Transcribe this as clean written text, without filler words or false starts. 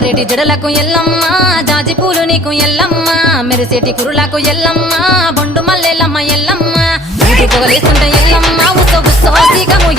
జారేటి జడలకు ఎల్లమ్మ జాజి పూలు నీకు ఎల్లమ్మ మెరిసేటి కురులకు ఎల్లమ్మ బొండు మల్లెలమ్మ ఎల్లమ్మ పొగలేస్తుంటే ఎల్లమ్మ ఉత్సవ ఉత్సవ సీకము